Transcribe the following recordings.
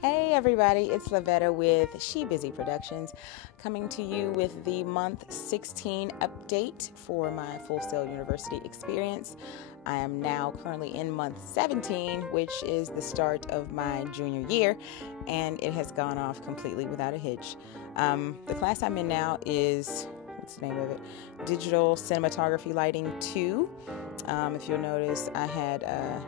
Hey everybody, it's Lavetta with SheBusy Productions, coming to you with the month 16 update for my Full Sail University experience. I am now currently in month 17, which is the start of my junior year, and it has gone off completely without a hitch. The class I'm in now is, what's the name of it? Digital Cinematography Lighting 2. If you'll notice, I had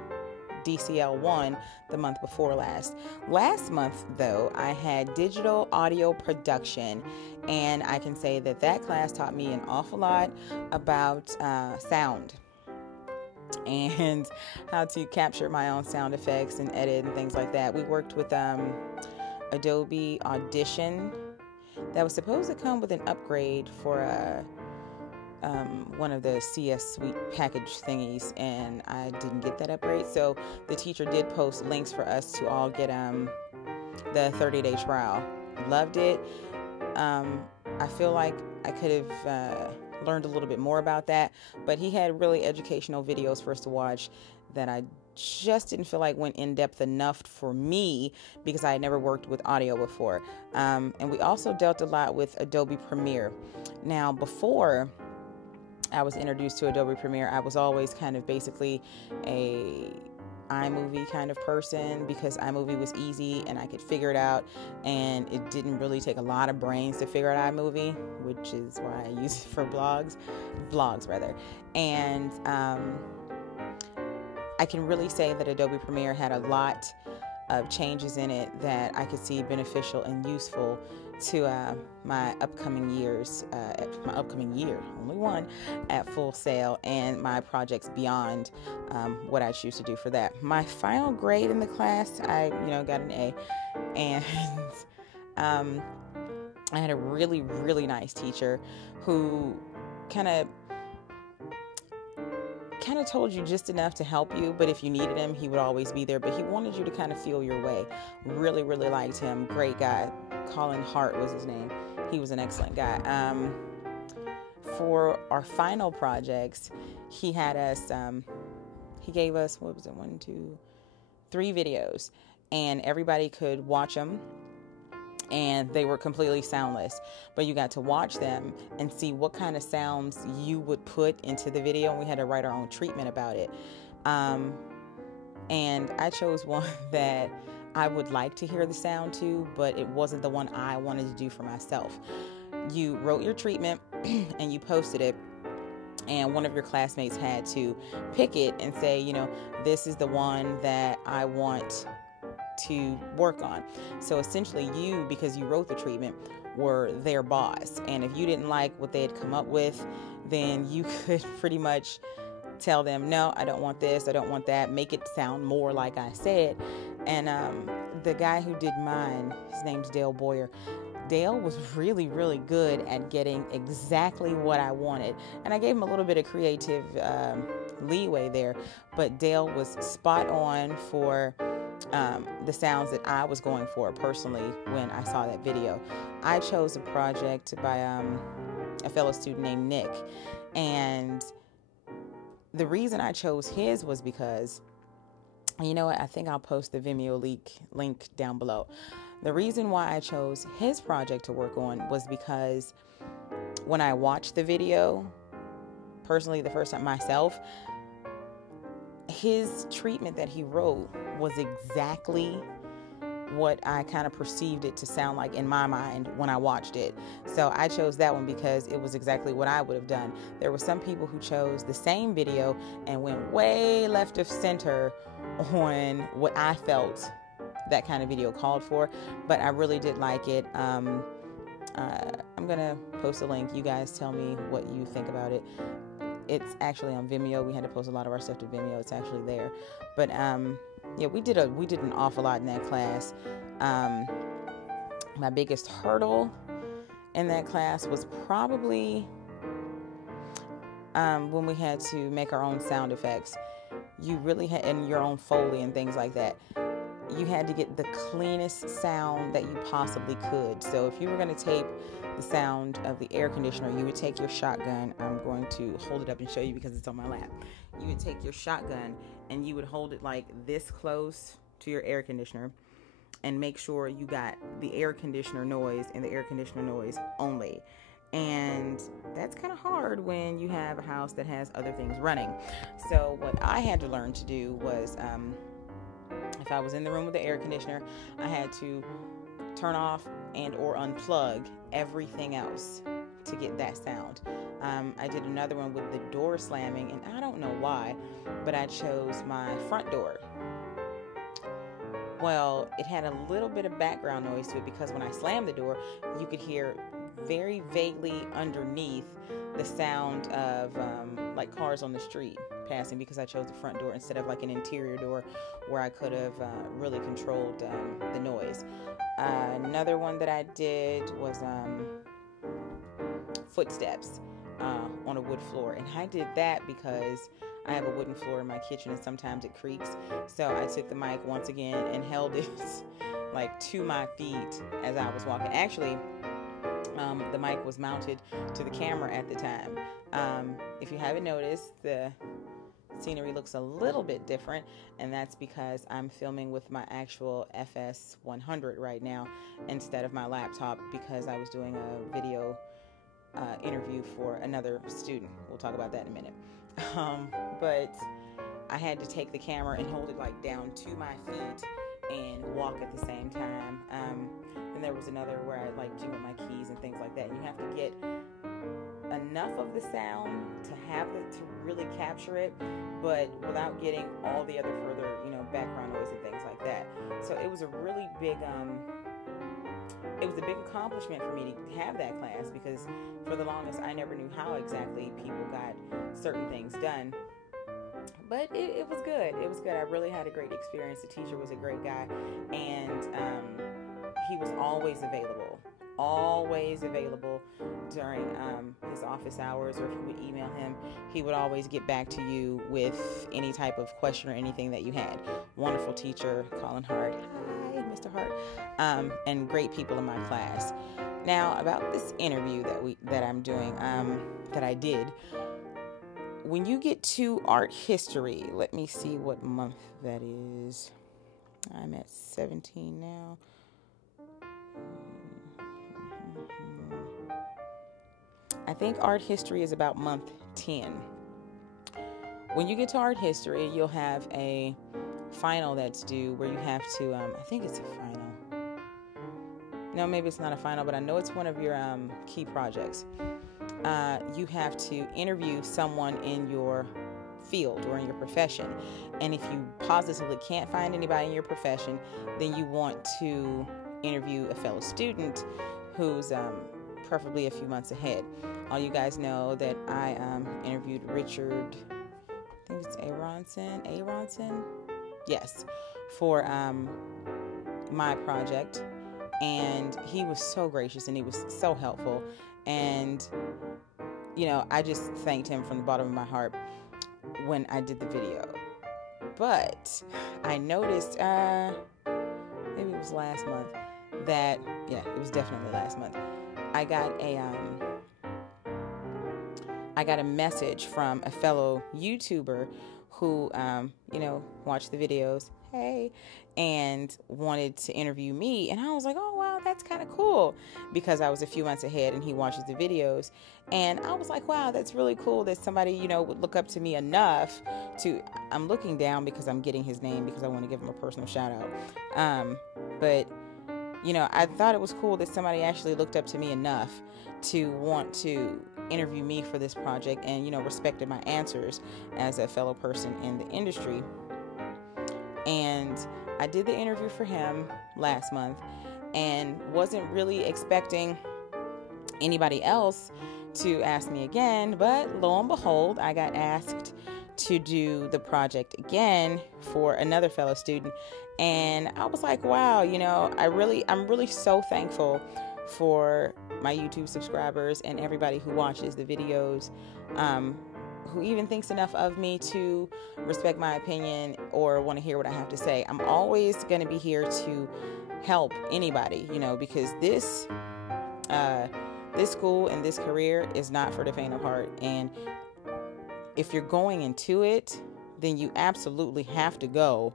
DCL 1 the month before last. Last month, though, I had digital audio production, and I can say that that class taught me an awful lot about sound and how to capture my own sound effects and edit and things like that. We worked with Adobe Audition that was supposed to come with an upgrade for one of the CS Suite package thingies, and I didn't get that upgrade. So the teacher did post links for us to all get the 30-day trial. Loved it. I feel like I could have learned a little bit more about that, but he had really educational videos for us to watch that I just didn't feel like went in depth enough for me because I had never worked with audio before. And we also dealt a lot with Adobe Premiere. Now, before I was introduced to Adobe Premiere, I was always kind of basically a iMovie kind of person because iMovie was easy and I could figure it out, and it didn't really take a lot of brains to figure out iMovie, which is why I use it for vlogs rather. And I can really say that Adobe Premiere had a lot of changes in it that I could see beneficial and useful to my upcoming years, my upcoming year, only one, at Full Sail, and my projects beyond what I choose to do for that. My final grade in the class, I got an A, and I had a really, really nice teacher who kind of told you just enough to help you, but if you needed him, he would always be there, but he wanted you to kind of feel your way. Really, really liked him. Great guy. Colin Hart was his name. He was an excellent guy. For our final projects, he had us, he gave us, 3 videos, and everybody could watch them, and they were completely soundless, but you got to watch them and see what kind of sounds you would put into the video, and we had to write our own treatment about it. And I chose one that I would like to hear the sound to, but it wasn't the one I wanted to do for myself. You wrote your treatment and you posted it, and one of your classmates had to pick it and say, this is the one that I want to work on. So essentially you, because you wrote the treatment, were their boss, and if you didn't like what they had come up with, then you could pretty much tell them, no, I don't want this, I don't want that, make it sound more like I said. And the guy who did mine, his name's Dale Boyer. Dale was really, really good at getting exactly what I wanted, and I gave him a little bit of creative leeway there, but Dale was spot on for the sounds that I was going for personally when I saw that video. I chose a project by a fellow student named Nick, and the reason I chose his was because, you know what, I think I'll post the Vimeo link down below. The reason why I chose his project to work on was because when I watched the video, personally the first time myself, his treatment that he wrote was exactly what I kind of perceived it to sound like in my mind when I watched it. So I chose that one because it was exactly what I would have done. There were some people who chose the same video and went way left of center on what I felt that kind of video called for, but I really did like it. I'm gonna post a link. You guys tell me what you think about it. It's actually on Vimeo. We had to post a lot of our stuff to Vimeo. It's actually there. But yeah, we did an awful lot in that class. My biggest hurdle in that class was probably when we had to make our own sound effects. You really had, and your own Foley and things like that. You had to get the cleanest sound that you possibly could. So if you were going to tape the sound of the air conditioner, you would take your shotgun. I'm going to hold it up and show you because it's on my lap. You would take your shotgun and you would hold it like this close to your air conditioner, and make sure you got the air conditioner noise and the air conditioner noise only. And that's kind of hard when you have a house that has other things running. So what I had to learn to do was, if I was in the room with the air conditioner, I had to turn off and or unplug everything else to get that sound. I did another one with the door slamming, and I don't know why, but I chose my front door. Well, it had a little bit of background noise to it because when I slammed the door, you could hear very vaguely underneath the sound of like cars on the street passing, because I chose the front door instead of like an interior door where I could have really controlled the noise. Another one that I did was footsteps on a wood floor, and I did that because I have a wooden floor in my kitchen and sometimes it creaks. So I took the mic once again and held it like to my feet as I was walking. Actually, the mic was mounted to the camera at the time. If you haven't noticed, the scenery looks a little bit different, and that's because I'm filming with my actual FS100 right now instead of my laptop, because I was doing a video interview for another student. We'll talk about that in a minute. But I had to take the camera and hold it like down to my feet and walk at the same time. And there was another where I like jingled my keys and things like that. And you have to get enough of the sound to have it to really capture it, but without getting all the other further, background noise and things like that. So it was a really big, it was a big accomplishment for me to have that class, because for the longest I never knew how exactly people got certain things done. But it was good. It was good. I really had a great experience. The teacher was a great guy, and he was always available during his office hours, or if you would email him, he would always get back to you with any type of question or anything that you had. Wonderful teacher, Colin Hart. Hi, Mr. Hart. And great people in my class. Now, about this interview that I'm doing, that I did. When you get to art history, let me see what month that is. I'm at 17 now. I think art history is about month 10. When you get to art history, you'll have a final that's due where you have to, I think it's a final. No, maybe it's not a final, but I know it's one of your key projects. You have to interview someone in your field or in your profession. And if you positively can't find anybody in your profession, then you want to interview a fellow student who's preferably a few months ahead. All you guys know that I interviewed Richard, I think it's Aronson? Yes, for my project. And he was so gracious and he was so helpful. And, I just thanked him from the bottom of my heart when I did the video. But I noticed, maybe it was last month, it was definitely last month, I got a message from a fellow YouTuber who, watched the videos, hey, and wanted to interview me. And I was like, oh, wow, that's kind of cool, because I was a few months ahead and he watches the videos. And I was like, wow, that's really cool that somebody, would look up to me enough to, I'm looking down because I'm getting his name because I want to give him a personal shout out. But I thought it was cool that somebody actually looked up to me enough to want to interview me for this project and, respected my answers as a fellow person in the industry. And I did the interview for him last month and wasn't really expecting anybody else to ask me again, but lo and behold, I got asked to do the project again for another fellow student. And I was like, wow, I'm really so thankful for my YouTube subscribers and everybody who watches the videos, who even thinks enough of me to respect my opinion or want to hear what I have to say. I'm always going to be here to help anybody, because this school and this career is not for the faint of heart. And if you're going into it, then you absolutely have to go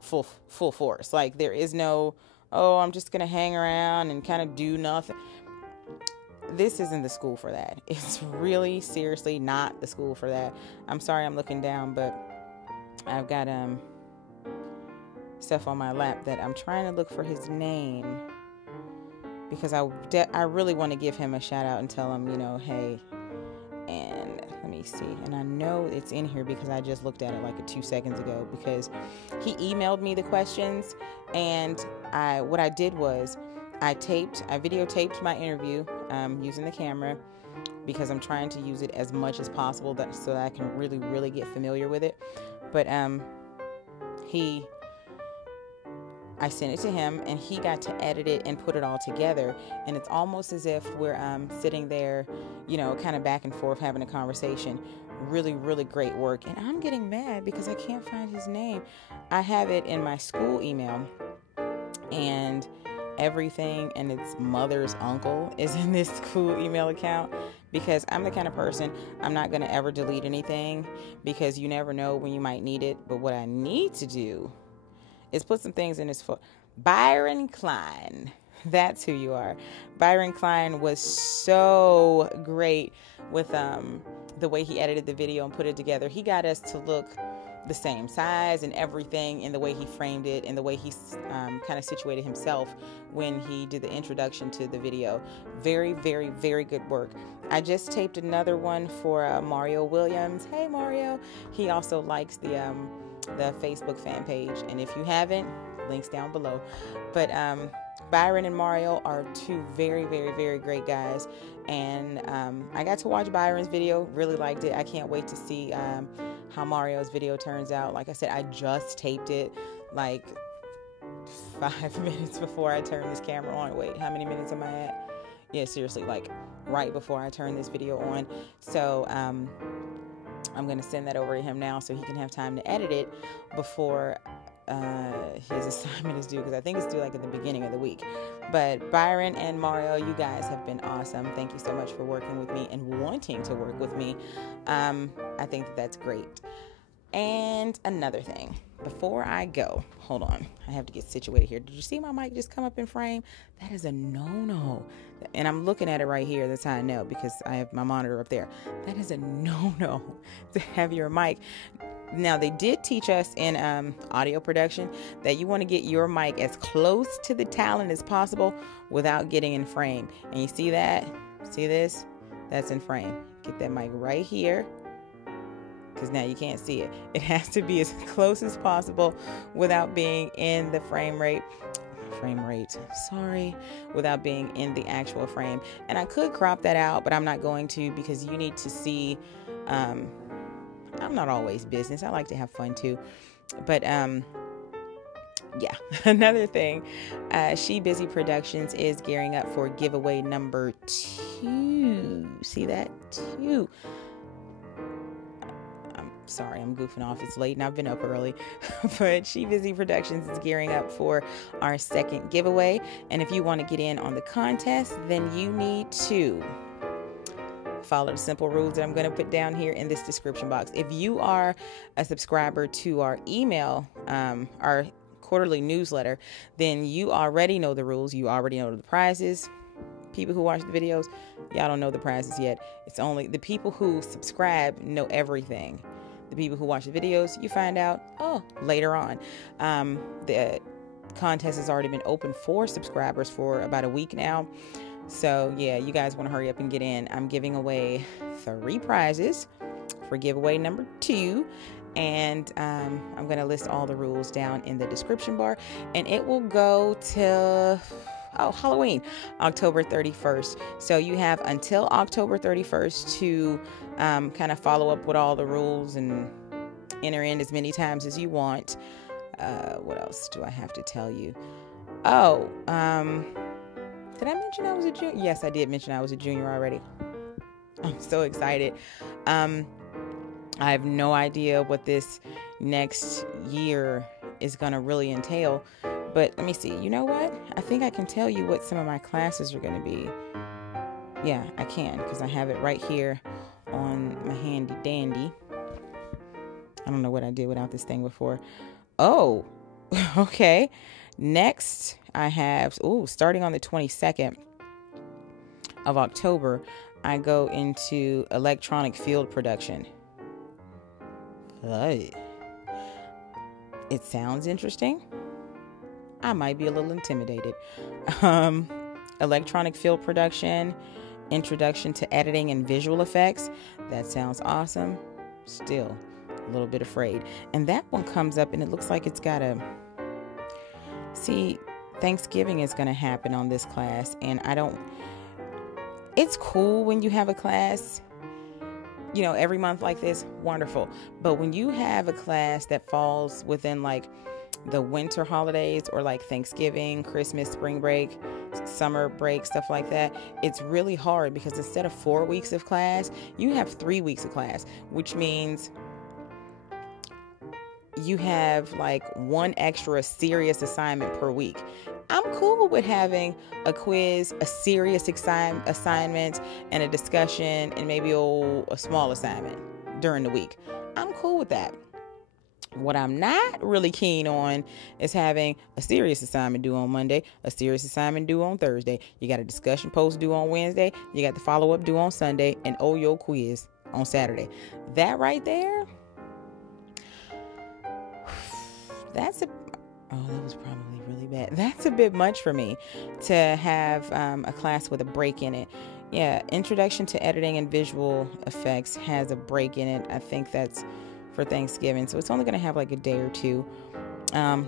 full force. Like, there is no, oh, I'm just going to hang around and kind of do nothing. This isn't the school for that. It's really seriously not the school for that. I'm sorry I'm looking down, but I've got stuff on my lap that I'm trying to look for his name, because I really want to give him a shout out and tell him, hey, and let me see. And I know it's in here because I just looked at it like 2 seconds ago, because he emailed me the questions, and what I did was I videotaped my interview using the camera, because I'm trying to use it as much as possible so that I can really, really get familiar with it. But I sent it to him, and he got to edit it and put it all together. And it's almost as if we're sitting there, kind of back and forth having a conversation. Really, really great work. And I'm getting mad because I can't find his name. I have it in my school email, and everything and its mother's uncle is in this school email account, because I'm the kind of person, I'm not going to ever delete anything, because you never know when you might need it. But what I need to do is put some things in his foot. Byron Klein. That's who you are. Byron Klein was so great with the way he edited the video and put it together. He got us to look the same size and everything, in the way he framed it and the way he kind of situated himself when he did the introduction to the video. Very, very, very good work. I just taped another one for Mario Williams. Hey, Mario. He also likes the Facebook fan page, and if you haven't, links down below. But Byron and Mario are two very, very, very great guys, and I got to watch Byron's video. Really liked it. I can't wait to see how Mario's video turns out. Like I said, I just taped it like 5 minutes before I turned this camera on. Wait, how many minutes am I at? Yeah, seriously, like right before I turned this video on. So I'm going to send that over to him now so he can have time to edit it before his assignment is due, because I think it's due like at the beginning of the week. But Byron and Mario, you guys have been awesome. Thank you so much for working with me and wanting to work with me. I think that's great. And another thing, before I go, hold on, I have to get situated here. Did you see my mic just come up in frame? That is a no-no. And I'm looking at it right here. That's how I know, because I have my monitor up there. That is a no-no to have your mic. Now, they did teach us in audio production that you want to get your mic as close to the talent as possible without getting in frame. And you see that? See this? That's in frame. Get that mic right here, because now you can't see it. It has to be as close as possible without being in the without being in the actual frame. And I could crop that out, but I'm not going to, because you need to see, I'm not always business. I like to have fun too. But yeah, another thing, SheBusy Productions is gearing up for giveaway number 2. See that? 2. Sorry, I'm goofing off. It's late and I've been up early. But SheBusy Productions is gearing up for our second giveaway. And if you want to get in on the contest, then you need to follow the simple rules that I'm going to put down here in this description box. If you are a subscriber to our email, our quarterly newsletter, then you already know the rules. You already know the prizes. People who watch the videos, y'all don't know the prizes yet. It's only the people who subscribe know everything. The people who watch the videos, you find out, later on. The contest has already been open for subscribers for about a week now. So yeah, you guys want to hurry up and get in. I'm giving away 3 prizes for giveaway number 2. And I'm going to list all the rules down in the description bar. And it will go till Halloween, October 31st. So you have until October 31st to kind of follow up with all the rules and enter in as many times as you want. What else do I have to tell you? Did I mention I was a junior? Yes, I did mention I was a junior already. I'm so excited. I have no idea what this next year is going to really entail. But let me see. You know what? I think I can tell you what some of my classes are going to be. Yeah, I can, because I have it right here on my handy dandy. I don't know what I did without this thing before. Oh, Okay. Next, I have, starting on the 22nd of October, I go into electronic field production. It sounds interesting. I might be a little intimidated. Electronic field production, introduction to editing and visual effects. That sounds awesome. Still a little bit afraid. And that one comes up and it looks like it's got Thanksgiving is going to happen on this class. And it's cool when you have a class, every month like this, wonderful. But when you have a class that falls within like the winter holidays or like Thanksgiving, Christmas, spring break, summer break, stuff like that, it's really hard because instead of 4 weeks of class, you have 3 weeks of class, which means you have like one extra serious assignment per week. I'm cool with having a quiz, a serious assignment, and a discussion, and maybe a small assignment during the week. I'm cool with that. What I'm not really keen on is having a serious assignment due on Monday, a serious assignment due on Thursday. You got a discussion post due on Wednesday. You got the follow-up due on Sunday, and your quiz on Saturday. That right there, that was probably really bad. That's a bit much for me to have a class with a break in it. Yeah, Introduction to Editing and Visual Effects has a break in it. I think that's for Thanksgiving, so it's only going to have like a day or two.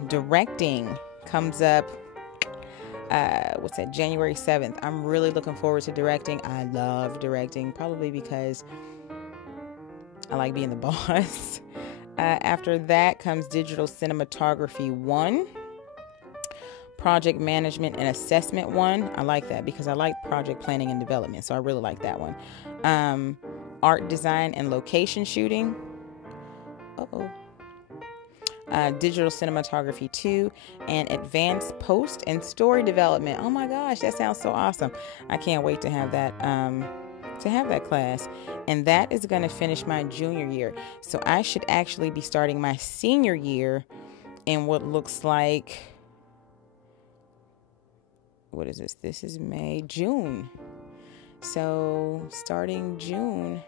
Directing comes up, January 7th. I'm really looking forward to directing. I love directing, probably because I like being the boss. After that comes Digital Cinematography 1, Project Management and Assessment 1. I like that because I like project planning and development, so I really like that one. Art Design and Location Shooting. Digital Cinematography 2, and Advanced Post and Story Development. Oh my gosh, that sounds so awesome. I can't wait to have that class. And that is going to finish my junior year. So I should actually be starting my senior year in what looks like, what is this? This is June. So starting June,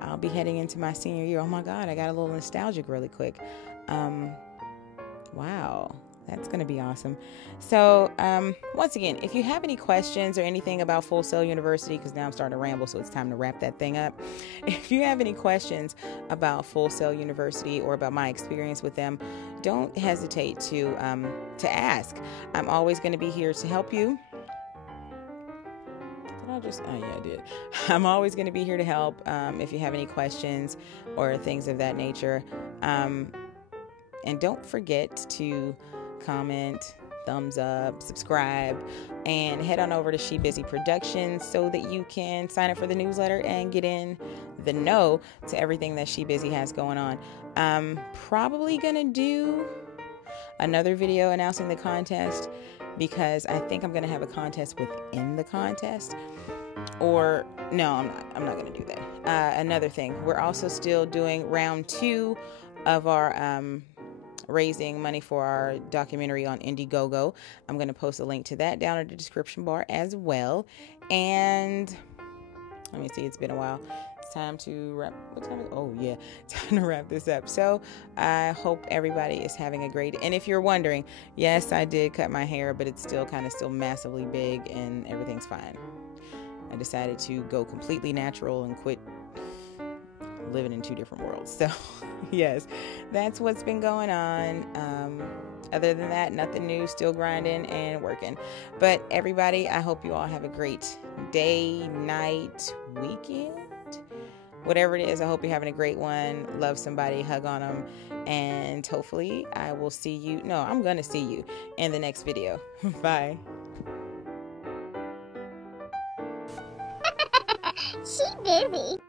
I'll be heading into my senior year. Oh my God, I got a little nostalgic really quick. Wow, that's going to be awesome. So once again, if you have any questions or anything about Full Sail University, because now I'm starting to ramble, so it's time to wrap that thing up. If you have any questions about Full Sail University or about my experience with them, don't hesitate to ask. I'm always going to be here to help you. I did. I'm always going to be here to help if you have any questions or things of that nature. And don't forget to comment, thumbs up, subscribe, and head on over to SheBusy Productions so that you can sign up for the newsletter and get in the know to everything that SheBusy has going on. I'm probably going to do another video announcing the contest because I think I'm going to have a contest within the contest. Or, no, I'm not going to do that. Another thing, we're also still doing round 2 of our raising money for our documentary on IndieGoGo. I'm going to post a link to that down in the description bar as well. And let me see, it's been a while. It's time to wrap. What time is it? Oh yeah, time to wrap this up. So I hope everybody is having a great, and if you're wondering, yes, I did cut my hair, but it's still massively big and everything's fine. I decided to go completely natural and quit living in 2 different worlds. So yes, that's what's been going on. Other than that, nothing new, still grinding and working. But everybody, I hope you all have a great day, night, weekend, whatever it is. I hope you're having a great one. Love somebody, hug on them, and hopefully I will see you. No, I'm going to see you in the next video. Bye. SheBusy.